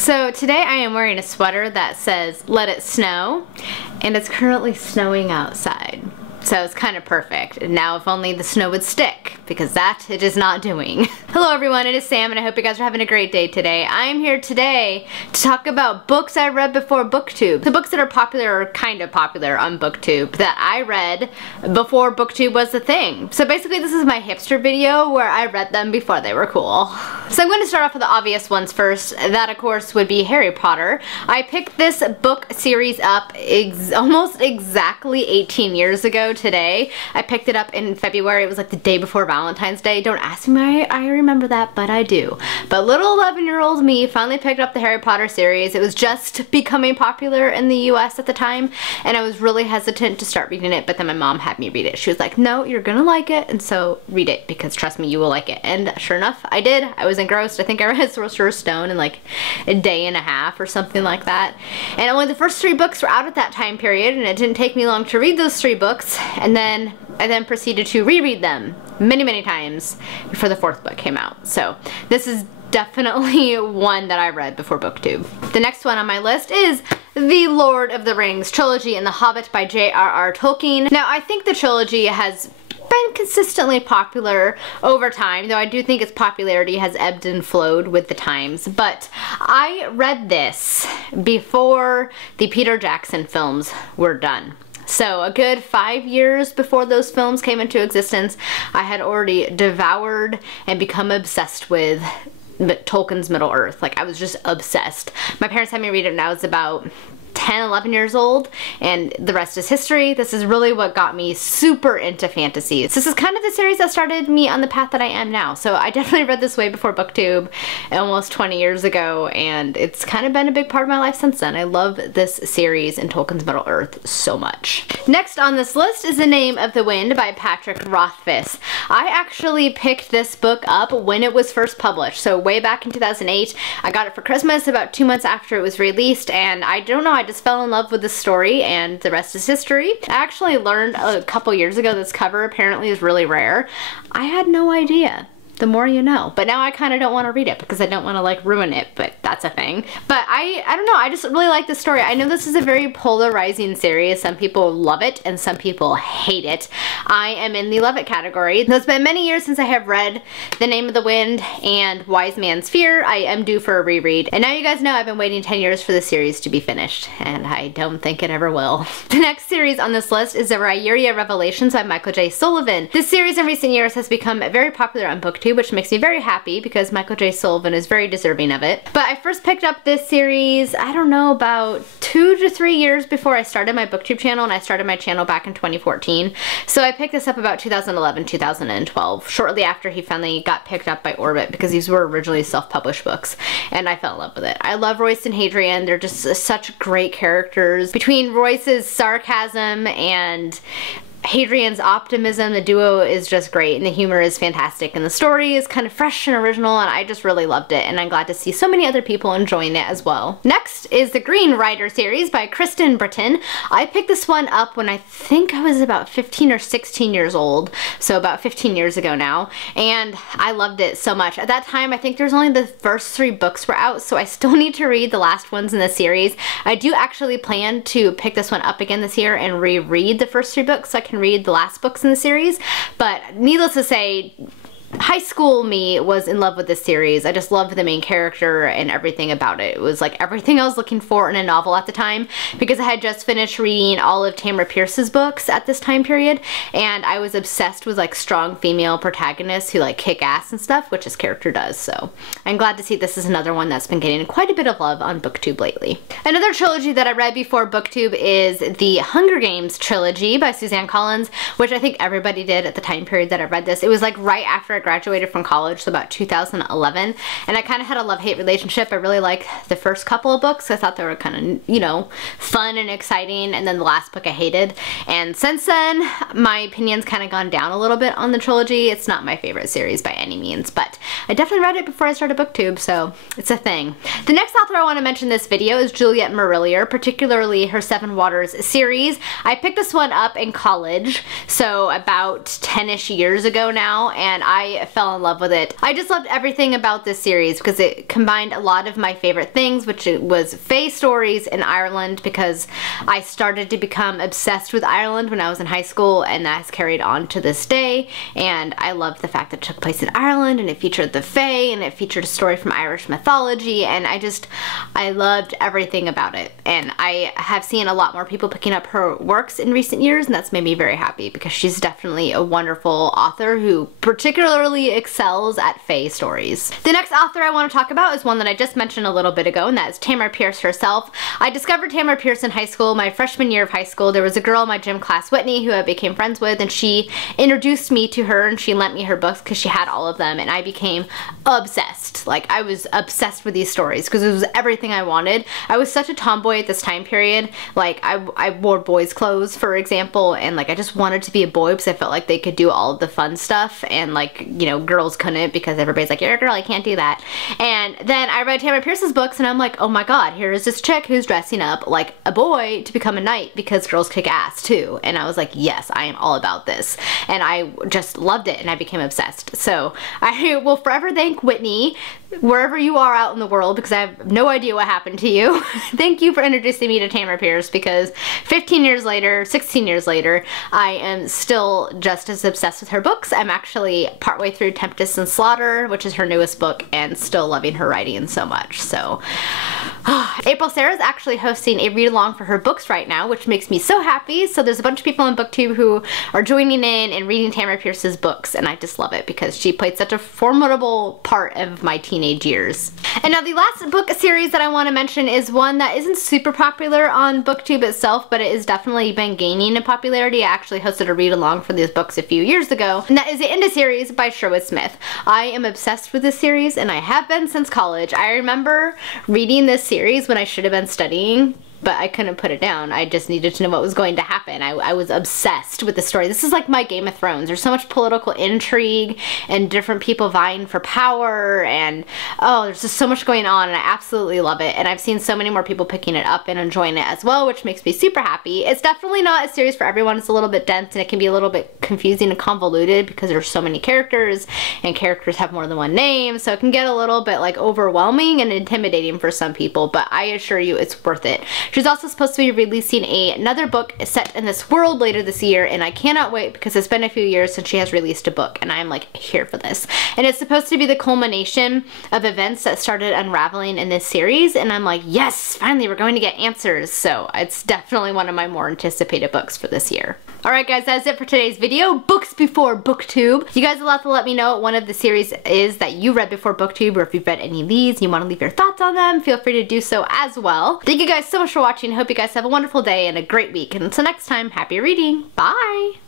So today I am wearing a sweater that says "Let it snow," and it's currently snowing outside. So it's kind of perfect. Now if only the snow would stick, because that it is not doing. Hello everyone, it is Sam and I hope you guys are having a great day today. I am here today to talk about books I read before Booktube. The books that are popular or kind of popular on Booktube that I read before Booktube was the thing. So basically this is my hipster video where I read them before they were cool. So I'm going to start off with the obvious ones first. That of course would be Harry Potter. I picked this book series up almost exactly 18 years ago today. I picked it up in February. It was like the day before Valentine's Day. Don't ask me why I remember that, but I do. But little 11-year-old me finally picked up the Harry Potter series. It was just becoming popular in the US at the time, and I was really hesitant to start reading it, but then my mom had me read it. She was like, no, you're gonna like it, and so read it, because trust me, you will like it. And sure enough, I did. I was engrossed. I think I read Sorcerer's Stone in like a day and a half or something like that. And only the first 3 books were out at that time period, and it didn't take me long to read those 3 books. And then I then proceeded to reread them many times before the 4th book came out. So this is definitely one that I read before Booktube. The next one on my list is The Lord of the Rings trilogy and The Hobbit by J.R.R. Tolkien. Now I think the trilogy has been consistently popular over time, though I do think its popularity has ebbed and flowed with the times. But I read this before the Peter Jackson films were done. So a good 5 years before those films came into existence, I had already devoured and become obsessed with Tolkien's Middle-earth. Like, I was just obsessed. My parents had me read it when I was about 10, 11 years old, and the rest is history. This is really what got me super into fantasy. This is kind of the series that started me on the path that I am now. So I definitely read this way before Booktube almost 20 years ago, and it's kind of been a big part of my life since then. I love this series and Tolkien's Middle-earth so much. Next on this list is The Name of the Wind by Patrick Rothfuss. I actually picked this book up when it was first published, so way back in 2008. I got it for Christmas about 2 months after it was released, and I don't know, I just fell in love with the story, and the rest is history. I actually learned a couple years ago this cover apparently is really rare. I had no idea. The more you know. But now I kind of don't want to read it because I don't want to like ruin it, but that's a thing. But I don't know, I just really like the story. I know this is a very polarizing series. Some people love it and some people hate it. I am in the love it category. It's been many years since I have read The Name of the Wind and Wise Man's Fear. I am due for a reread. And now you guys know I've been waiting 10 years for the series to be finished, and I don't think it ever will. The next series on this list is The Rhaenyra Revelations by Michael J. Sullivan. This series in recent years has become very popular on Booktube, which makes me very happy because Michael J. Sullivan is very deserving of it. But I first picked up this series, I don't know, about 2 to 3 years before I started my Booktube channel, and I started my channel back in 2014. So I picked this up about 2011, 2012, shortly after he finally got picked up by Orbit, because these were originally self-published books, and I fell in love with it. I love Royce and Hadrian. They're just such great characters. Between Royce's sarcasm and Hadrian's optimism, the duo is just great, and the humor is fantastic, and the story is kind of fresh and original, and I just really loved it, and I'm glad to see so many other people enjoying it as well. Next is the Green Rider series by Kristen Britton. I picked this one up when I think I was about 15 or 16 years old, so about 15 years ago now, and I loved it so much. At that time, I think there's only the first 3 books were out, so I still need to read the last ones in the series. I do actually plan to pick this one up again this year and reread the first 3 books so I can read the last books in the series, but needless to say, high school me was in love with this series. I just loved the main character and everything about it. It was like everything I was looking for in a novel at the time, because I had just finished reading all of Tamora Pierce's books at this time period, and I was obsessed with like strong female protagonists who like kick ass and stuff, which this character does. So I'm glad to see this is another one that's been getting quite a bit of love on Booktube lately. Another trilogy that I read before Booktube is the Hunger Games trilogy by Suzanne Collins, which I think everybody did at the time period that I read this. It was like right after I graduated from college, so about 2011, and I kind of had a love-hate relationship. I really liked the first couple of books. I thought they were kind of, you know, fun and exciting, and then the last book I hated. And since then, my opinion's kind of gone down a little bit on the trilogy. It's not my favorite series by any means, but I definitely read it before I started Booktube, so it's a thing. The next author I want to mention in this video is Juliet Marillier, particularly her Seven Waters series. I picked this one up in college, so about 10-ish years ago now, and I I fell in love with it. I just loved everything about this series because it combined a lot of my favorite things, which was fae stories in Ireland, because I started to become obsessed with Ireland when I was in high school, and that has carried on to this day. And I loved the fact that it took place in Ireland, and it featured the fae, and it featured a story from Irish mythology, and I loved everything about it. And I have seen a lot more people picking up her works in recent years, and that's made me very happy because she's definitely a wonderful author who particularly excels at fae stories. The next author I want to talk about is one that I just mentioned a little bit ago, and that is Tamora Pierce herself. I discovered Tamora Pierce in high school, my freshman year of high school. There was a girl in my gym class, Whitney, who I became friends with, and she introduced me to her, and she lent me her books because she had all of them, and I became obsessed. Like, I was obsessed with these stories because it was everything I wanted. I was such a tomboy at this time period. Like, I wore boys' clothes, for example, and like I just wanted to be a boy because I felt like they could do all of the fun stuff, and like, you know, girls couldn't because everybody's like, you're a girl, you can't do that. And then I read Tamora Pierce's books, and I'm like, oh my god, here is this chick who's dressing up like a boy to become a knight because girls kick ass too. And I was like, yes, I am all about this. And I just loved it, and I became obsessed. So I will forever thank Whitney, wherever you are out in the world, because I have no idea what happened to you. Thank you for introducing me to Tamora Pierce, because 15 years later, 16 years later, I am still just as obsessed with her books. I'm actually partway through Tempest and Slaughter, which is her newest book, and still loving her writing so much. So April Sarah is actually hosting a read-along for her books right now, which makes me so happy. So there's a bunch of people on Booktube who are joining in and reading Tamora Pierce's books, and I just love it because she played such a formidable part of my teenage years. And now the last book series that I want to mention is one that isn't super popular on Booktube itself, but it has definitely been gaining in popularity. I actually hosted a read-along for these books a few years ago, and that is the Indie series by Sherwood Smith. I am obsessed with this series, and I have been since college. I remember reading this series when I should have been studying, but I couldn't put it down. I just needed to know what was going to happen. I was obsessed with the story. This is like my Game of Thrones. There's so much political intrigue and different people vying for power, and oh, there's just so much going on, and I absolutely love it. And I've seen so many more people picking it up and enjoying it as well, which makes me super happy. It's definitely not a series for everyone. It's a little bit dense, and it can be a little bit confusing and convoluted because there's so many characters, and characters have more than one name, so it can get a little bit like overwhelming and intimidating for some people, but I assure you it's worth it. She's also supposed to be releasing another book set in this world later this year, and I cannot wait because it's been a few years since she has released a book, and I'm like here for this. And it's supposed to be the culmination of events that started unraveling in this series, and I'm like, yes, finally we're going to get answers. So it's definitely one of my more anticipated books for this year. Alright guys, that's it for today's video. Books before Booktube. You guys will have to let me know what one of the series is that you read before Booktube, or if you've read any of these and you want to leave your thoughts on them, feel free to do so as well. Thank you guys so much for watching. Hope you guys have a wonderful day and a great week. And until next time, happy reading. Bye!